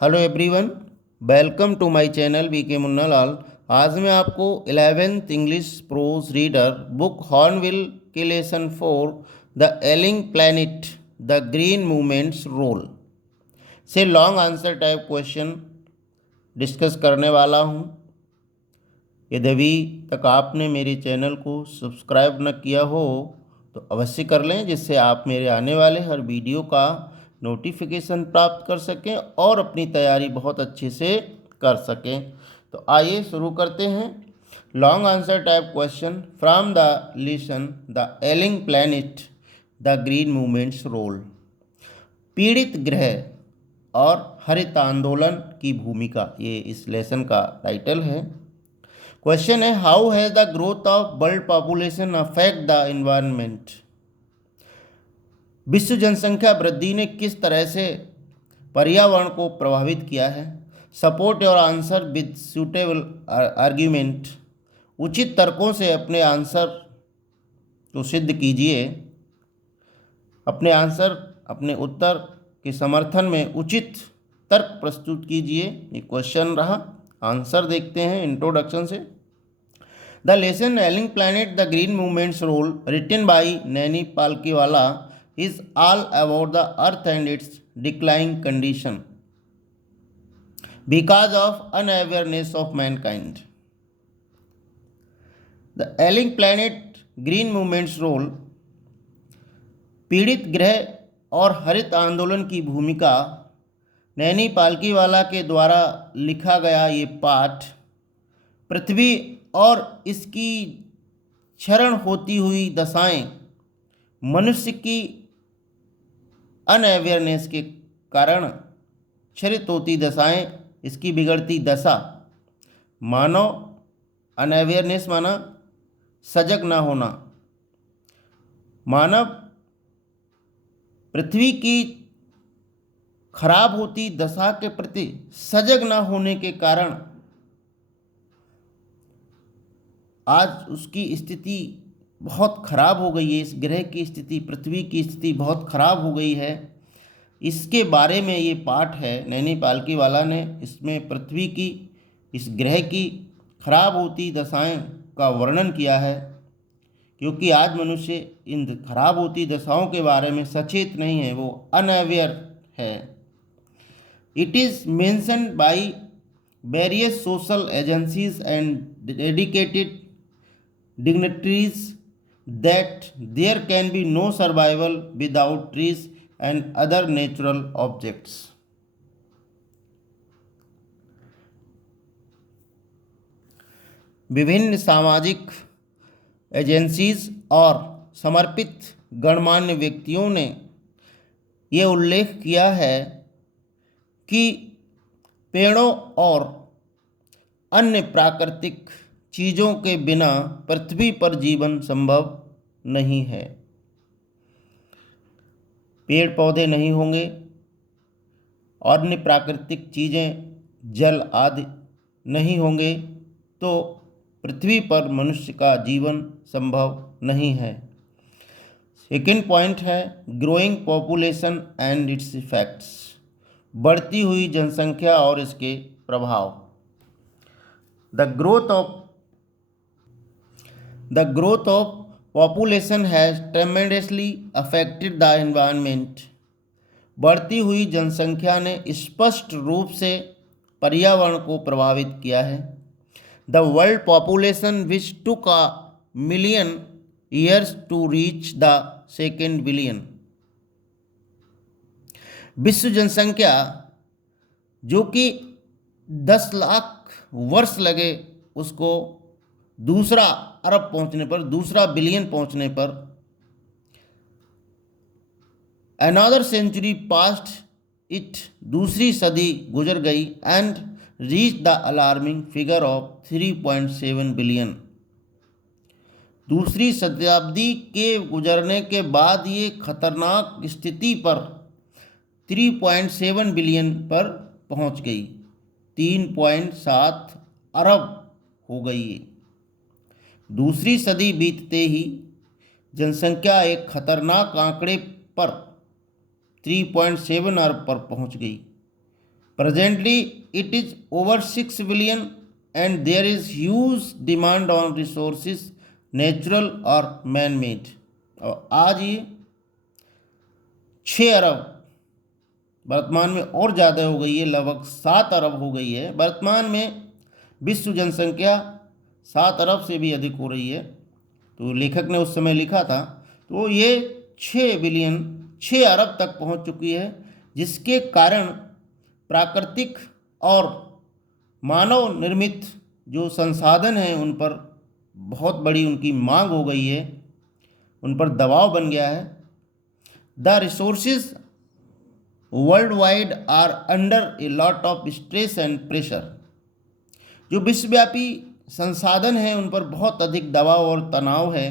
Hello everyone, welcome to my channel VK Munnalal. आज मैं आपको 11th English prose reader book Hornbill के lesson 4 the ailing planet the green movements role से long answer type question discuss करने वाला हूँ। यदि अभी तक आपने मेरे चैनल को सब्सक्राइब न किया हो तो अवश्य कर लें, जिससे आप मेरे आने वाले हर वीडियो का नोटिफिकेशन प्राप्त कर सकें और अपनी तैयारी बहुत अच्छे से कर सकें। तो आइए शुरू करते हैं। Long answer type question from the lesson the ailing planet the green movements role. पीड़ित ग्रह और हरित आंदोलन की भूमिका, ये इस लेसन का टाइटल है। क्वेश्चन है, how has the growth of world population affect the environment. विश्व जनसंख्या वृद्धि ने किस तरह से पर्यावरण को प्रभावित किया है। सपोर्ट और आंसर विद सूटेबल आर्ग्यूमेंट। उचित तर्कों से अपने आंसर को सिद्ध कीजिए। अपने उत्तर के समर्थन में उचित तर्क प्रस्तुत कीजिए। ये क्वेश्चन रहा। आंसर देखते हैं इंट्रोडक्शन से। The lesson ailing planet the green movements role written by Nani Palkhivala is all about the earth and its declining condition because of unawareness of mankind. The ailing planet green movement's role, पीड़ित ग्रह और हरित आंदोलन की भूमिका, नैनी पालकीवाला के द्वारा लिखा गया ये पाठ पृथ्वी और इसकी क्षरण होती हुई दशाएं, मनुष्य की अनअवेयरनेस के कारण क्षरित होती दशाएं, इसकी बिगड़ती दशा। मानव अनअवेयरनेस माना सजग ना होना। मानव पृथ्वी की खराब होती दशा के प्रति सजग ना होने के कारण आज उसकी स्थिति बहुत खराब हो गई है। इस ग्रह की स्थिति, पृथ्वी की स्थिति बहुत खराब हो गई है। इसके बारे में ये पाठ है। नैनी पालकीवाला ने इसमें पृथ्वी की, इस ग्रह की खराब होती दशाएं का वर्णन किया है, क्योंकि आज मनुष्य इन खराब होती दशाओं के बारे में सचेत नहीं है, वो अनअवेयर है। It is mentioned by various social agencies and dedicated dignitaries that there can be no survival without trees and other natural objects. विभिन्न सामाजिक एजेंसीज और समर्पित गणमान्य व्यक्तियों ने ये उल्लेख किया है कि पेड़ों और अन्य प्राकृतिक चीज़ों के बिना पृथ्वी पर जीवन संभव नहीं है। पेड़ पौधे नहीं होंगे, अन्य प्राकृतिक चीज़ें, जल आदि नहीं होंगे तो पृथ्वी पर मनुष्य का जीवन संभव नहीं है। सेकेंड पॉइंट है growing population and it's effects. बढ़ती हुई जनसंख्या और इसके प्रभाव। The growth of population has tremendously affected the environment. बढ़ती हुई जनसंख्या ने स्पष्ट रूप से पर्यावरण को प्रभावित किया है। The world population which took a million years to reach the second billion. विश्व जनसंख्या जो कि 10 लाख वर्ष लगे उसको दूसरा अरब पहुंचने पर, दूसरा बिलियन पहुंचने पर, अनदर सेंचुरी पास्ट इट, दूसरी सदी गुजर गई, and reach the alarming figure of 3.7 billion. दूसरी शताब्दी के गुजरने के बाद ये खतरनाक स्थिति पर 3.7 बिलियन पर पहुंच गई। 3.7 अरब हो गई। दूसरी सदी बीतते ही जनसंख्या एक खतरनाक आंकड़े पर 3.7 अरब पर पहुंच गई। Presently, it is over 6 billion and there is huge demand on resources, natural और man-made. और आज ये 6 अरब वर्तमान में और ज़्यादा हो गई है, लगभग 7 अरब हो गई है। वर्तमान में विश्व जनसंख्या 7 अरब से भी अधिक हो रही है। तो लेखक ने उस समय लिखा था, तो ये 6 बिलियन 6 अरब तक पहुंच चुकी है, जिसके कारण प्राकृतिक और मानव निर्मित जो संसाधन हैं उन पर बहुत बड़ी उनकी मांग हो गई है, उन पर दबाव बन गया है। The resources world wide are under a lot of stress and pressure. जो विश्वव्यापी संसाधन हैं उन पर बहुत अधिक दबाव और तनाव है।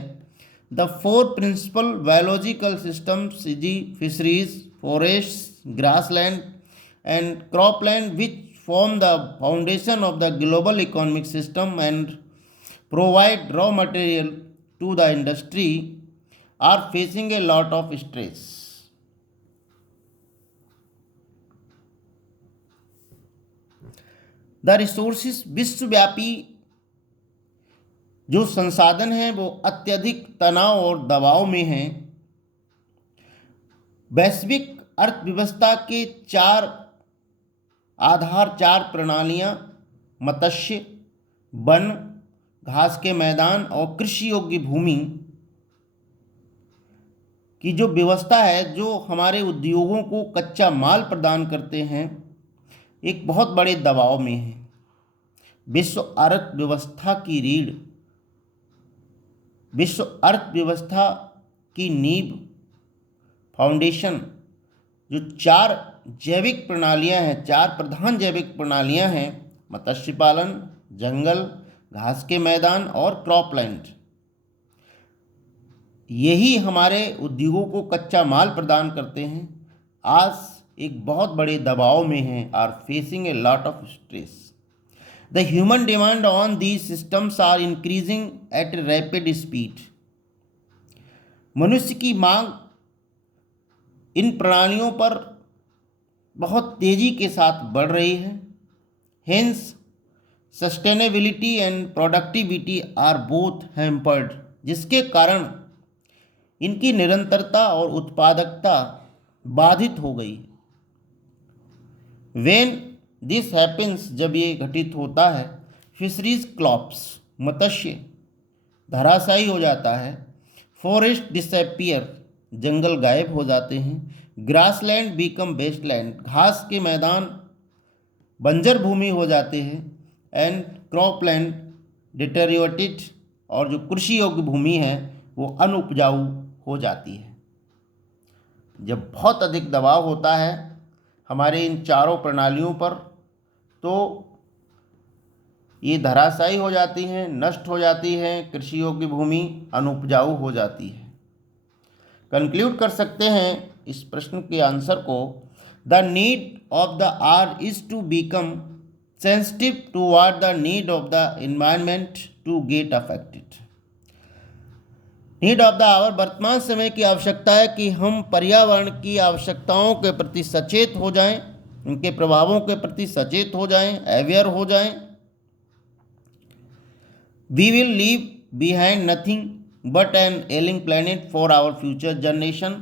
The 4 principal biological systems fisheries, forest, grassland and cropland, which form the foundation of the global economic system and provide raw material to the industry, are facing a lot of stress. The resources विश्वव्यापी जो संसाधन हैं वो अत्यधिक तनाव और दबाव में हैं। वैश्विक अर्थव्यवस्था के 4 प्रणालियां मत्स्य, वन, घास के मैदान और कृषि योग्य भूमि की जो व्यवस्था है, जो हमारे उद्योगों को कच्चा माल प्रदान करते हैं, एक बहुत बड़े दबाव में है। विश्व अर्थव्यवस्था की रीढ़, विश्व अर्थव्यवस्था की नींव, फाउंडेशन, जो 4 जैविक प्रणालियां हैं, 4 प्रधान जैविक प्रणालियां हैं, मत्स्य पालन, जंगल, घास के मैदान और क्रॉपलैंड, यही हमारे उद्योगों को कच्चा माल प्रदान करते हैं। आज एक बहुत बड़े दबाव में हैं, are facing a lot of stress. The human demand on these systems are increasing at a rapid speed. मनुष्य की मांग इन प्रणालियों पर बहुत तेज़ी के साथ बढ़ रही है। Hence sustainability and productivity are both hampered, जिसके कारण इनकी निरंतरता और उत्पादकता बाधित हो गई। व्हेन दिस हैपेंस, जब ये घटित होता है, फिशरीज क्लॉप्स, मत्स्य धराशायी हो जाता है। फॉरेस्ट डिसअपियर, जंगल गायब हो जाते हैं। ग्रासलैंड बिकम वेस्टलैंड, घास के मैदान बंजर भूमि हो जाते हैं। एंड क्रॉपलैंड डिटेरियोरेटेड, और जो कृषि योग्य भूमि है वो अनुपजाऊ हो जाती है। जब बहुत अधिक दबाव होता है हमारे इन 4 प्रणालियों पर, तो ये धराशायी हो जाती हैं, नष्ट हो जाती हैं, कृषि योग्य भूमि अनुपजाऊ हो जाती है। कंक्लूड कर सकते हैं इस प्रश्न के आंसर को, the need of the hour is to become sensitive toward the need of the environment to get affected. Need of the hour, वर्तमान समय की आवश्यकता है कि हम पर्यावरण की आवश्यकताओं के प्रति सचेत हो जाएं, उनके प्रभावों के प्रति सचेत हो जाएं, अवेयर हो जाएं। We will leave behind nothing but an ailing planet for our future generation.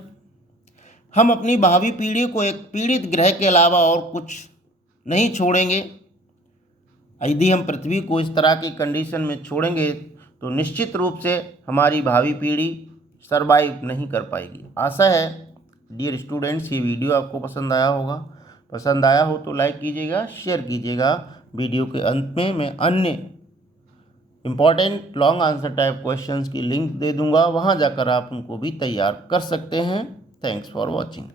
हम अपनी भावी पीढ़ी को एक पीड़ित ग्रह के अलावा और कुछ नहीं छोड़ेंगे। यदि हम पृथ्वी को इस तरह की कंडीशन में छोड़ेंगे तो निश्चित रूप से हमारी भावी पीढ़ी सरवाइव नहीं कर पाएगी। आशा है डियर स्टूडेंट्स ये वीडियो आपको पसंद आया होगा। पसंद आया हो तो लाइक कीजिएगा, शेयर कीजिएगा। वीडियो के अंत में मैं अन्य important long answer type questions की लिंक दे दूंगा, वहां जाकर आप उनको भी तैयार कर सकते हैं। Thanks for watching.